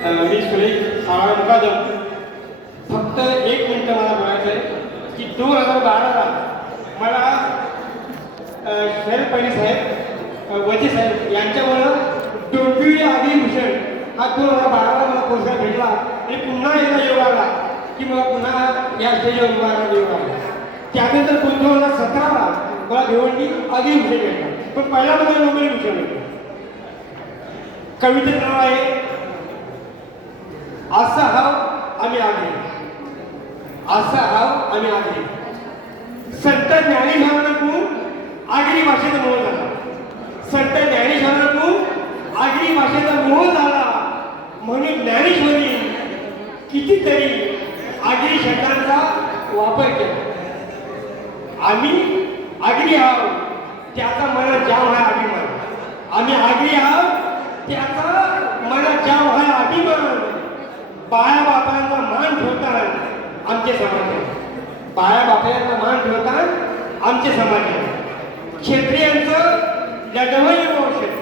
मी सुरेश सावळा मुकादम फक्त एक मिनटं मला बोलायचं आहे की दोन हजार बाराला मला अ, शरद पवार साहेब वजे साहेब यांच्यामुळं डोंबिवली अग्निभूषण हा दोन हजार बाराला मला पुरस्कार भेटला आणि पुन्हा एकदा योग आला की मला पुन्हा या स्टेजवर उभा योग आला. त्यानंतर दोन दोन हजार सतराला मला भिवंडी अग्निभूषण भेटला. पण पहिला मला नोबेल भूषण भेटला. कवितेचं नाव आहे असा हाव आम्ही आग्रे असा हाव आम्ही आग्रे संत ज्ञानेश्वरांकडून आगरी भाषेचा मोह झाला. संत ज्ञानेश्वरांकडून आगरी भाषेचा मोह झाला. म्हणून ज्ञानेश्वरी कितीतरी आगरी शब्दांचा वापर केला. आम्ही आगरी आहो त्याचा मला जाम हा अभिमान. आम्ही आगरी आहोत त्याचा मला जाम हा अभिमान. बाया बापांचा मान ठेवतात आमचे समाज आहे. बाया बापांचा मान ठेवतात आमचे समाज आहे. क्षत्रियांचं लढवई औषध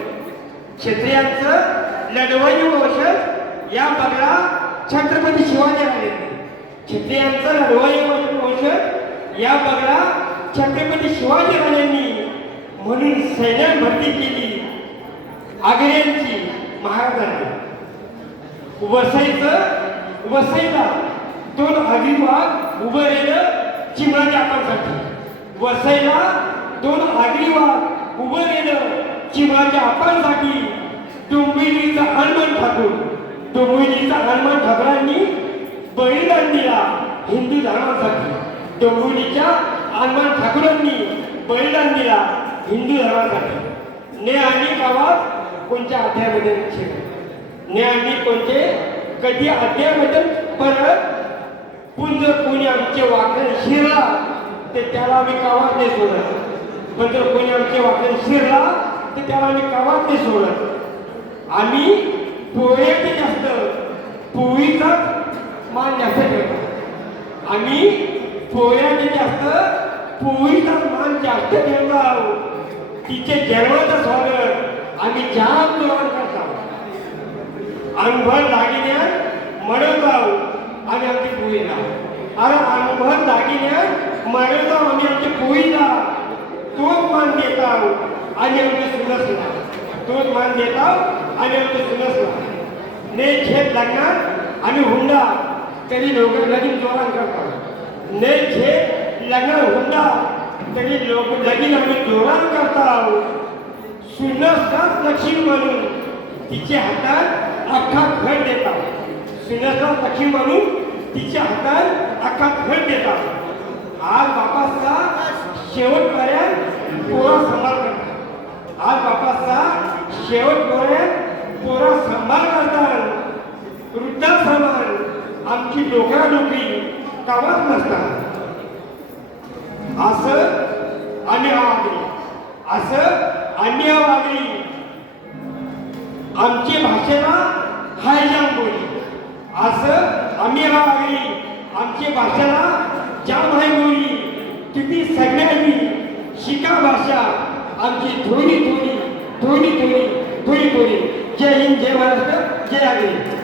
क्षत्रियांचं लढवई औषध या बगला छत्रपती शिवाजी आले क्षत्रियांचं लढवई औषध या बगला छत्रपती शिवाजी राजांनी म्हणून सैन्यात भरती केली. आग्र्यांची महाराजांनी. वसईचं वसईला दोन आगरीवाग उभं राहिलं चिमणाच्या आपांसाठी वसईला दोन आगरीवाग उभं राहिलं चिमणाच्या आपांसाठी डोंबिवलीचा हनुमान ठाकूर. डोंबिवलीचा हनुमान ठाकरांनी बलिदान दिला हिंदू धर्मासाठी. डोंबिवलीच्या हनुमान ठाकूरांनी बलिदान दिला हिंदू धर्मासाठी. ने आणि गावात कोणत्या अध्यायामध्ये ने आणि कोणते कधी अध्यामध्ये परत पुंज कोणी आमचे वाकण शिरला तर त्याला आम्ही कामात नाही सोडत पण जर कोणी आमचे वाकण शिरला तर त्याला आम्ही कामात नाही सोडत आम्ही पोळ्याचे जास्त पोळीचा मान जास्त ठेवतो. आम्ही पोळ्याचे जास्त पोळीचा मान जास्त ठेवतो आहोत. तिचे जन्माचं स्वागत आम्ही जाम जोरात करतो अनुभव दागिन्या मडवगाव आणि आमची पोळीला अरे अनुभव दागिन्या मडवगाव आम्ही आमची पोळीला तोच मान देता आहोत आणि सुलस ना तोच मान देता आहोत आणि सुलस ना ने छेद लग्नात आणि हुंडा. तरी लोक लगीन जोरान करतात. ने छेद लग्न हुंडा. तरी लोक लगीन आम्ही जोरान करता सुनस लक्ष्मी म्हणून तिच्या हातात अख्खा घर देता सुनसनाथ सखी म्हणून तिच्या हातात अख्खा घर देतात. आज बापाचा शेवटपर्यंत पोरा सांभाळ करतात. आज बापाचा शेवटपर्यंत पोरा सांभाळ करतात. वृद्धाश्रमान आमची डोक्या डोकरी कामात नसतात. असं आणि आगरी असं आम्ही आगरी आमची भाषेला हायजाम बोली असं आम्ही आगरी आमची भाषेला जाम आहे बोली तुम्ही सगळ्यांनी शिका भाषा आमची थोडी थोडी थोडी थोडी थोडी थोडी जय हिंद जय महाराष्ट्र जय आगरी